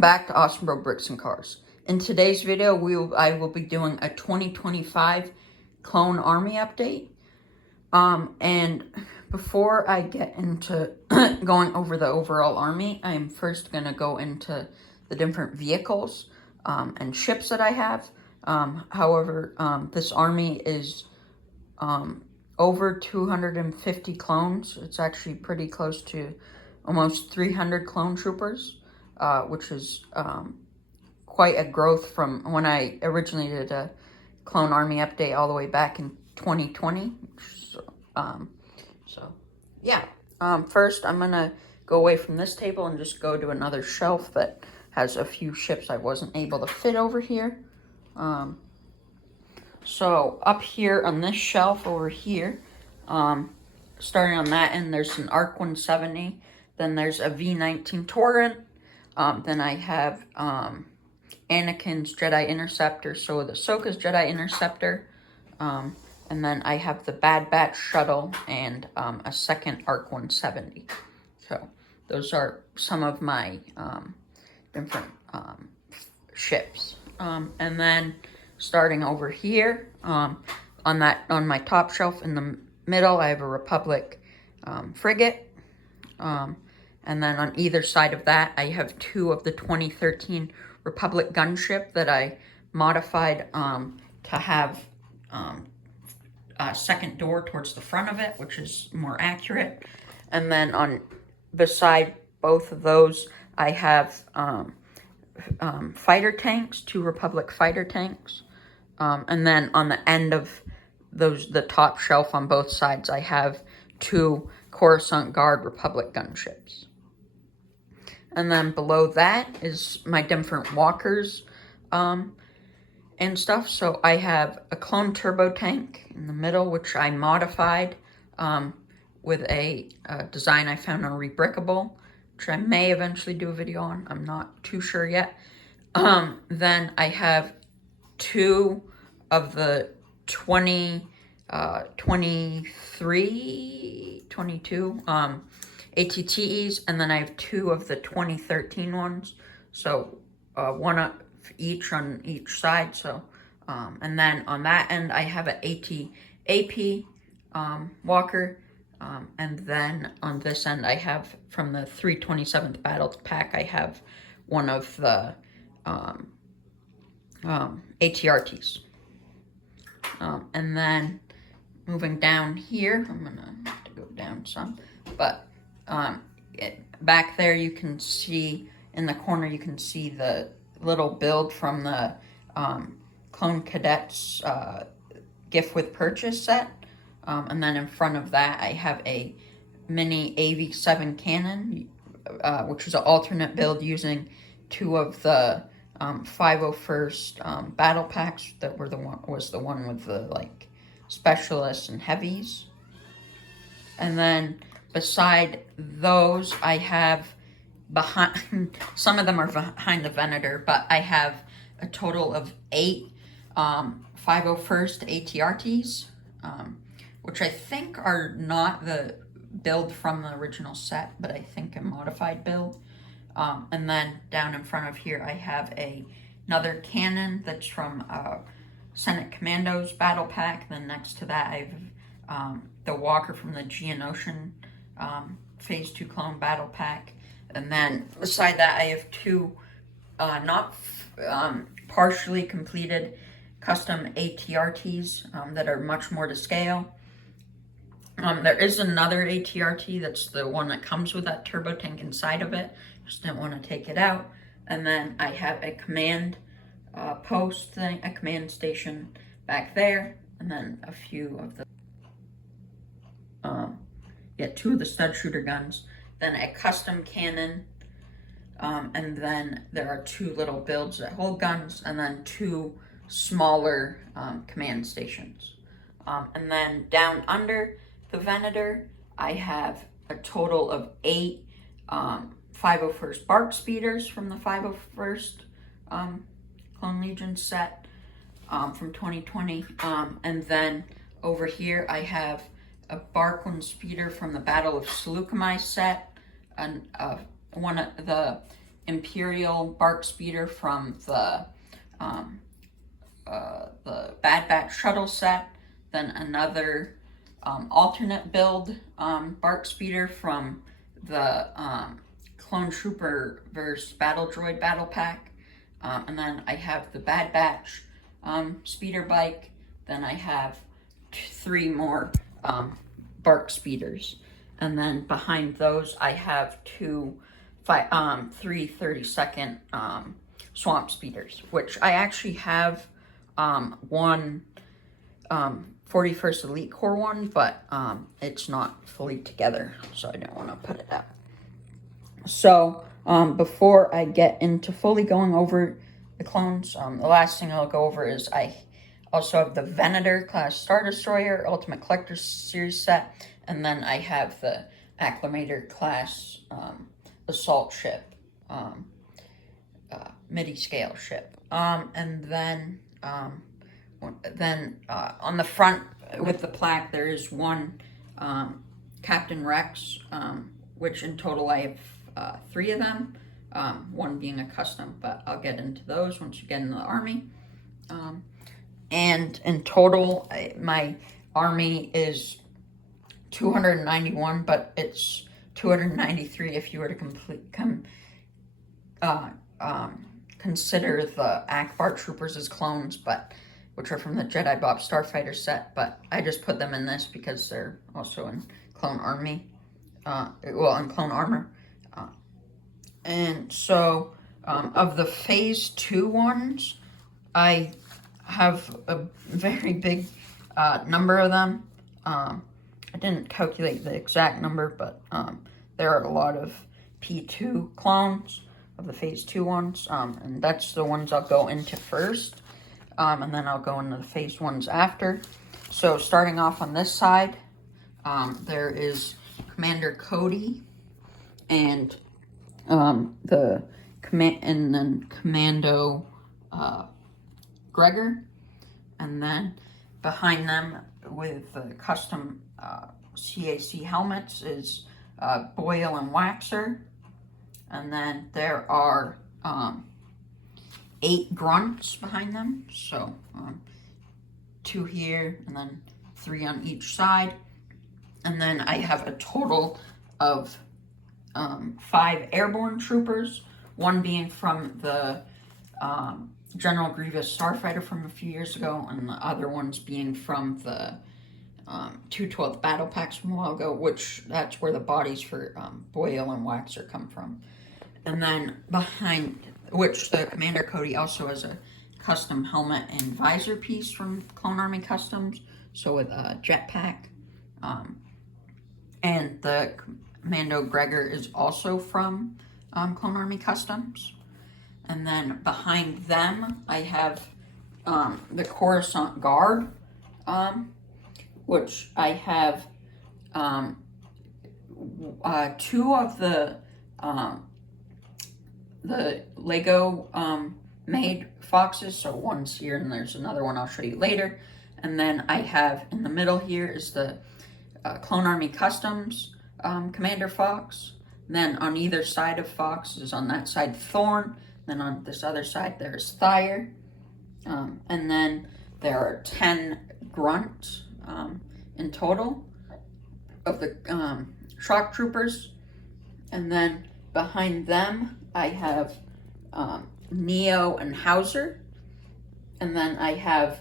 Welcome back to Awesome Bro Bricks and Cars. In today's video, I will be doing a 2025 Clone Army update. And before I get into going over the overall army, I am first going to go into the different vehicles and ships that I have. However, this army is over 250 clones. It's actually pretty close to almost 300 clone troopers. Which is quite a growth from when I originally did a Clone Army update all the way back in 2020. First I'm going to go away from this table and just go to another shelf that has a few ships I wasn't able to fit over here. So up here on this shelf over here, starting on that end, there's an ARC 170. Then there's a V19 Torrent. Then I have Anakin's Jedi Interceptor, so the Ahsoka's Jedi Interceptor, and then I have the Bad Batch Shuttle and a second ARC 170. So those are some of my different ships. And then starting over here, on my top shelf in the middle, I have a Republic frigate. And then on either side of that, I have two of the 2013 Republic gunship that I modified to have a second door towards the front of it, which is more accurate. And then beside both of those, I have fighter tanks, two Republic fighter tanks. And then on the end of the top shelf on both sides, I have two Coruscant Guard Republic gunships. And then below that is my different walkers and stuff. So I have a clone turbo tank in the middle, which I modified with a design I found on Rebrickable, which I may eventually do a video on. I'm not too sure yet. Then I have two of the 22 ATTEs, and then I have two of the 2013 ones, so one of each on each side. So and then on that end I have an AT-AP walker, and then on this end I have from the 327th Battle Pack, I have one of the ATRTs. And then moving down here, I'm gonna have to go down some, but back there you can see, in the corner you can see the little build from the Clone Cadets gift with purchase set. And then in front of that I have a mini AV7 cannon, which is an alternate build using two of the 501st battle packs that was the one with the like specialists and heavies. And then beside those, I have behind, some of them are behind the Venator, but I have a total of 8 501st ATRTs, which I think are not the build from the original set, but I think a modified build. And then down in front of here, I have another cannon that's from Senate Commandos battle pack. Then next to that, I have the walker from the Geonosian Phase 2 clone battle pack. And then beside that, I have two partially completed custom ATRTs that are much more to scale. There is another ATRT that's the one that comes with that turbo tank inside of it. Just didn't want to take it out. And then I have a command post thing, a command station back there, and then a few of the two of the stud shooter guns, then a custom cannon, and then there are two little builds that hold guns, and then two smaller command stations. And then down under the Venator, I have a total of 8 501st BARC speeders from the 501st Clone Legion set from 2020. And then over here I have a BARC 1 speeder from the Battle of Saleucami set, and one of the Imperial Bark Speeder from the Bad Batch shuttle set, then another alternate build Bark Speeder from the Clone Trooper vs. Battle Droid Battle Pack, and then I have the Bad Batch speeder bike, then I have 3 more Bark Speeders, and then behind those I have 3 30-second Swamp Speeders, which I actually have one 41st Elite Corps one, but it's not fully together, so I don't want to put it out. So before I get into fully going over the clones, the last thing I'll go over is I also have the Venator class Star Destroyer Ultimate Collector Series set, and then I have the Acclamator class assault ship, MIDI scale ship, and then on the front with the plaque there is one Captain Rex, which in total I have 3 of them, one being a custom, but I'll get into those once you get into the army. And in total, my army is 291, but it's 293 if you were to consider the Akbar troopers as clones, but which are from the Jedi Bob Starfighter set. But I just put them in this because they're also in clone army, in clone armor. And so, of the Phase 2 ones, I have a very big number of them. I didn't calculate the exact number, but there are a lot of P2 clones of the Phase 2 ones, and that's the ones I'll go into first, and then I'll go into the Phase 1s after. So starting off on this side, there is Commander Cody and Commando Gregor, and then behind them with the custom CAC helmets is Boyle and Waxer, and then there are 8 grunts behind them, so 2 here and then 3 on each side, and then I have a total of 5 airborne troopers, one being from the General Grievous Starfighter from a few years ago, and the other ones being from the 212th Battle Packs from a while ago, which that's where the bodies for Boyle and Waxer come from. And then behind, which the Commander Cody also has a custom helmet and visor piece from Clone Army Customs, so with a jetpack. And the Commando Gregor is also from Clone Army Customs. And then behind them, I have the Coruscant Guard, which I have 2 of the Lego made foxes. So one's here and there's another one I'll show you later. And then I have in the middle here is the Clone Army Customs Commander Fox. Then on either side of Fox is on that side Thorn. Then on this other side there's Thyre. And then there are 10 grunts in total of the shock troopers. And then behind them I have Neo and Hauser. And then I have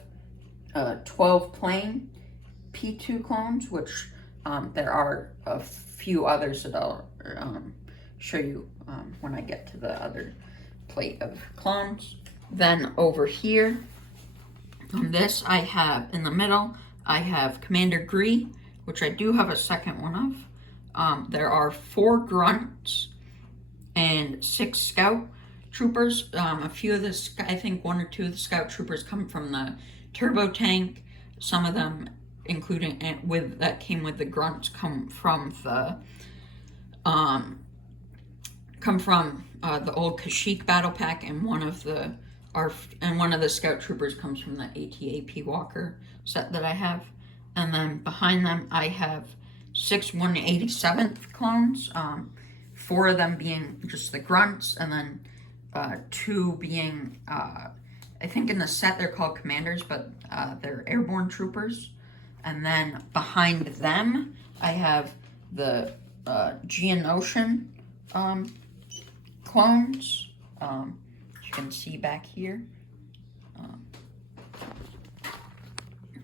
12 plain P2 clones, which there are a few others that I'll show you when I get to the other plate of clones. Then over here, on this I have, in the middle, I have Commander Gree, which I do have a second one of. There are 4 grunts and 6 scout troopers. A few of the, I think 1 or 2 of the scout troopers come from the turbo tank. Some of them, including that came with the grunts, come from the old Kashyyyk battle pack, and one of the scout troopers comes from the AT-AP Walker set that I have. And then behind them I have 6 187th clones, 4 of them being just the grunts, and then 2 being, I think in the set they're called commanders, but they're airborne troopers. And then behind them, I have the Geonosian clones, as you can see back here.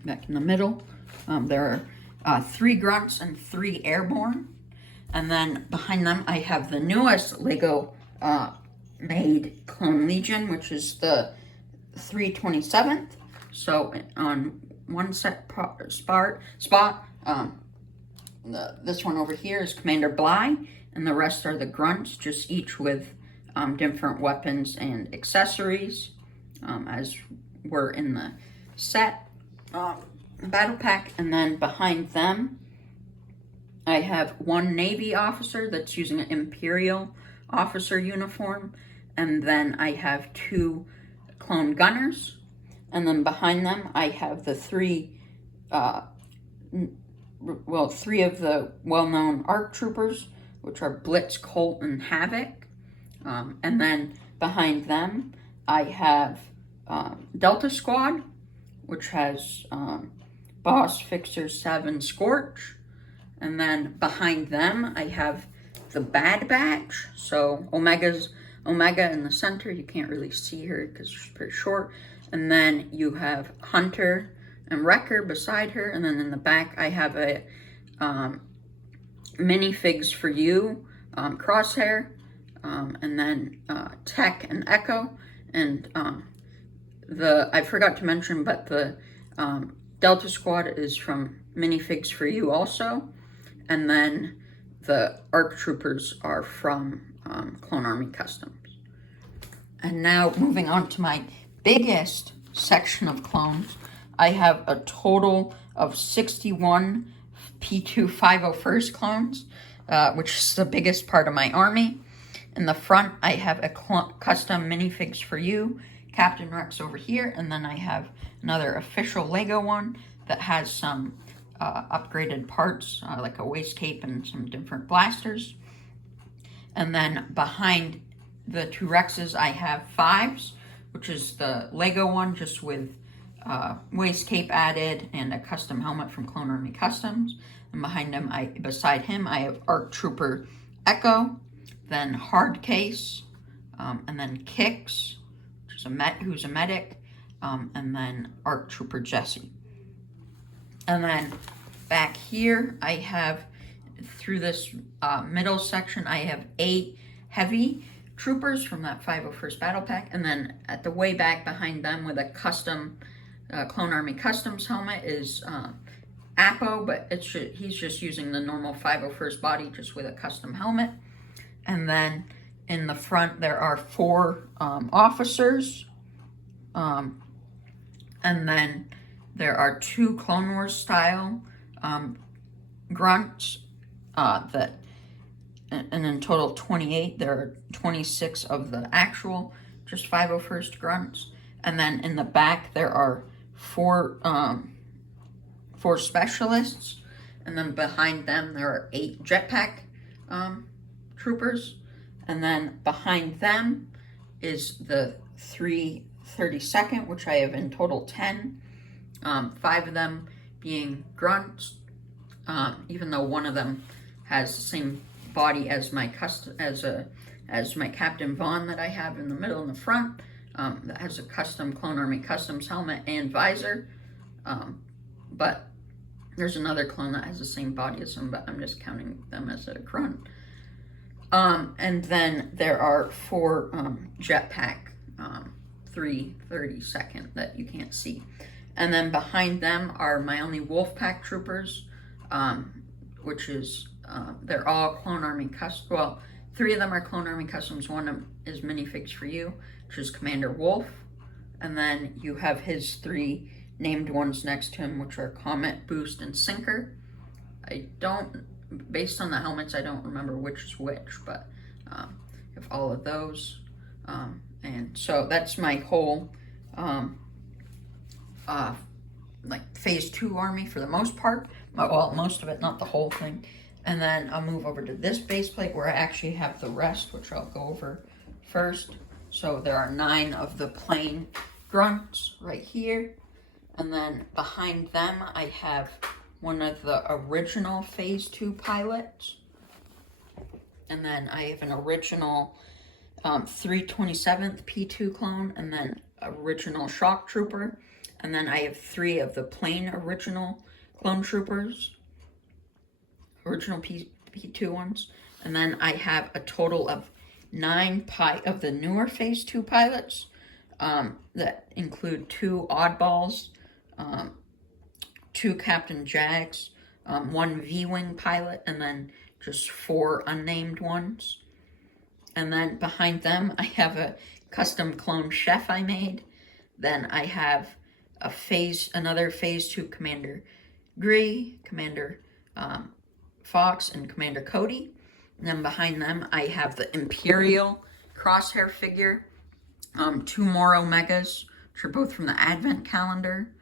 Back in the middle, there are 3 grunts and 3 airborne. And then behind them, I have the newest Lego made Clone Legion, which is the 327th. So on one spot, this one over here is Commander Bly, and the rest are the grunts, just each with different weapons and accessories, as were in the set battle pack. And then behind them, I have 1 Navy officer that's using an Imperial officer uniform, and then I have 2 clone gunners, and then behind them I have the 3 of the well-known ARC troopers, which are Blitz, Colt, and Havoc. And then behind them I have Delta Squad, which has Boss, Fixer, Sev, and Scorch. And then behind them I have the Bad Batch. So Omega in the center. You can't really see her because she's pretty short. And then you have Hunter and Wrecker beside her. And then in the back I have a minifigs for you, Crosshair, and then Tech and Echo. And I forgot to mention, but the Delta Squad is from Minifigs for You also. And then the ARC Troopers are from Clone Army Customs. And now moving on to my biggest section of clones, I have a total of 61 P2 501st clones, which is the biggest part of my army. In the front, I have a custom minifigs for you, Captain Rex over here, and then I have another official Lego one that has some upgraded parts, like a waist cape and some different blasters. And then behind the 2 Rexes, I have 5s, which is the Lego one, just with waist cape added and a custom helmet from Clone Army Customs. And beside him, I have ARC Trooper Echo, then Hard Case, and then Kix, who's a medic, and then ARC Trooper Jesse. And then back here, I have, through this middle section, I have 8 heavy troopers from that 501st Battle Pack. And then at the way back behind them with a custom Clone Army Customs helmet is Apo, but he's just using the normal 501st body, just with a custom helmet. And then in the front, there are 4 officers. And then there are 2 Clone Wars style grunts, and in total 28. There are 26 of the actual just 501st grunts. And then in the back, there are 4 specialists. And then behind them, there are 8 jetpack troopers. And then behind them is the 332nd, which I have in total 10. 5 of them being grunts, even though one of them has the same body as my Captain Vaughn that I have in the middle and the front, that has a custom Clone Army Customs helmet and visor. But there's another clone that has the same body as him, but I'm just counting them as a grunt. And then there are 4 jetpack 332nd that you can't see. And then behind them are my only Wolfpack troopers, which is, they're all Clone Army Customs. Well, 3 of them are Clone Army Customs. One is Minifigs for You, which is Commander Wolf. And then you have his 3 named ones next to him, which are Comet, Boost, and Sinker. Based on the helmets, I don't remember which is which, but if all of those. And so that's my whole like phase 2 army for the most part. Well, most of it, not the whole thing. And then I'll move over to this base plate where I actually have the rest, which I'll go over first. So there are 9 of the plain grunts right here. And then behind them, I have one of the original Phase 2 pilots. And then I have an original 327th P2 clone, and then original Shock Trooper. And then I have 3 of the plain original clone troopers. Original P2 ones. And then I have a total of 9 of the newer Phase 2 pilots that include 2 oddballs, 2 Captain Jags, 1 V-Wing pilot, and then just 4 unnamed ones. And then behind them, I have a custom clone chef I made. Then I have another Phase 2 Commander Gree, Commander Fox, and Commander Cody. And then behind them, I have the Imperial Crosshair figure, 2 more Omegas, which are both from the Advent calendar,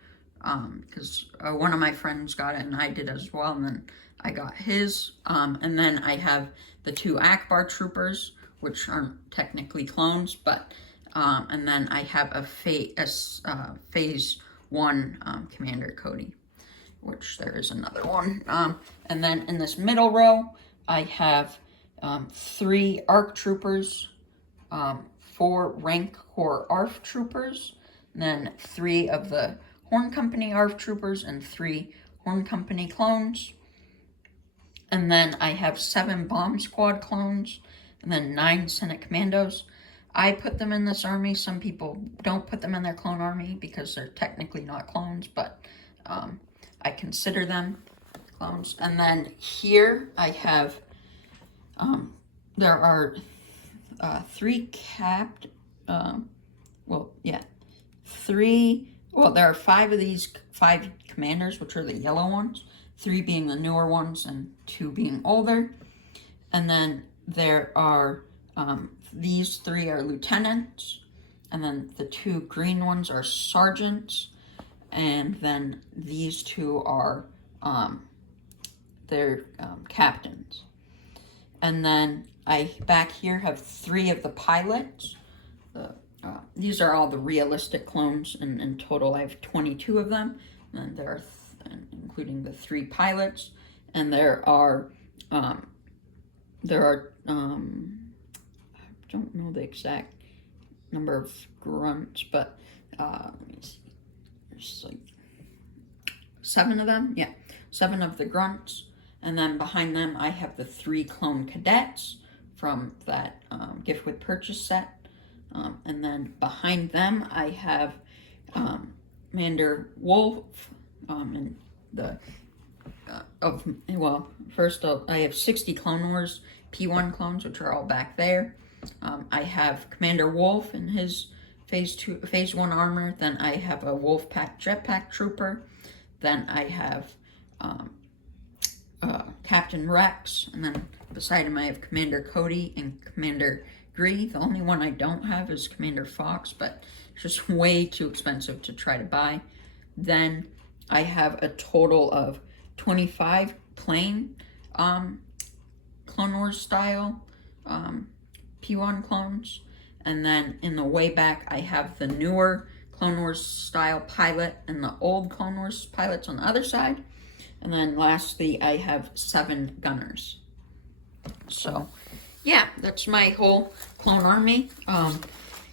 because one of my friends got it and I did as well, and then I got his. And then I have the 2 Akbar troopers, which aren't technically clones, but and then I have a Phase 1 Commander Cody, which there is another one. And then in this middle row, I have 3 ARC troopers, 4 Rank Corps ARF troopers, and then 3 of the Horn Company ARF troopers, and 3 Horn Company clones. And then I have 7 Bomb Squad clones, and then 9 Senate Commandos. I put them in this army. Some people don't put them in their clone army because they're technically not clones, but I consider them clones. And then here I have, there are 3 capped, there are 5 of these 5 commanders, which are the yellow ones, 3 being the newer ones and 2 being older. And then there are, these 3 are lieutenants, and then the 2 green ones are sergeants, and then these 2 are, they're captains. And then I, back here, have 3 of the pilots. These are all the realistic clones, and in total I have 22 of them. And there are, including the 3 pilots, and there are I don't know the exact number of grunts, but let me see. There's like 7 of them. Yeah, 7 of the grunts. And then behind them, I have the 3 clone cadets from that gift with purchase set. And then behind them, I have Commander Wolf, and the first I have 60 Clone Wars P1 clones, which are all back there. I have Commander Wolf in his Phase 1 armor. Then I have a Wolfpack Jetpack Trooper. Then I have Captain Rex, and then beside him I have Commander Cody and Commander Gree. The only one I don't have is Commander Fox, but it's just way too expensive to try to buy. Then I have a total of 25 plain Clone Wars style P1 clones. And then in the way back, I have the newer Clone Wars style pilot and the old Clone Wars pilots on the other side. And then lastly, I have 7 gunners. So yeah, that's my whole clone army.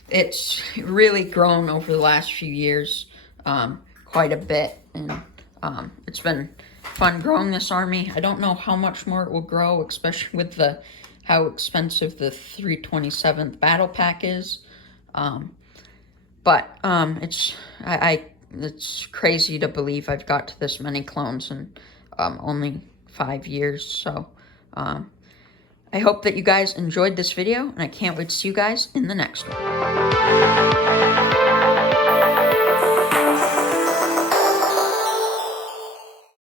It's really grown over the last few years, quite a bit, and it's been fun growing this army. I don't know how much more it will grow, especially with how expensive the 327th battle pack is. But it's crazy to believe I've got to this many clones in only 5 years. So I hope that you guys enjoyed this video, and I can't wait to see you guys in the next one.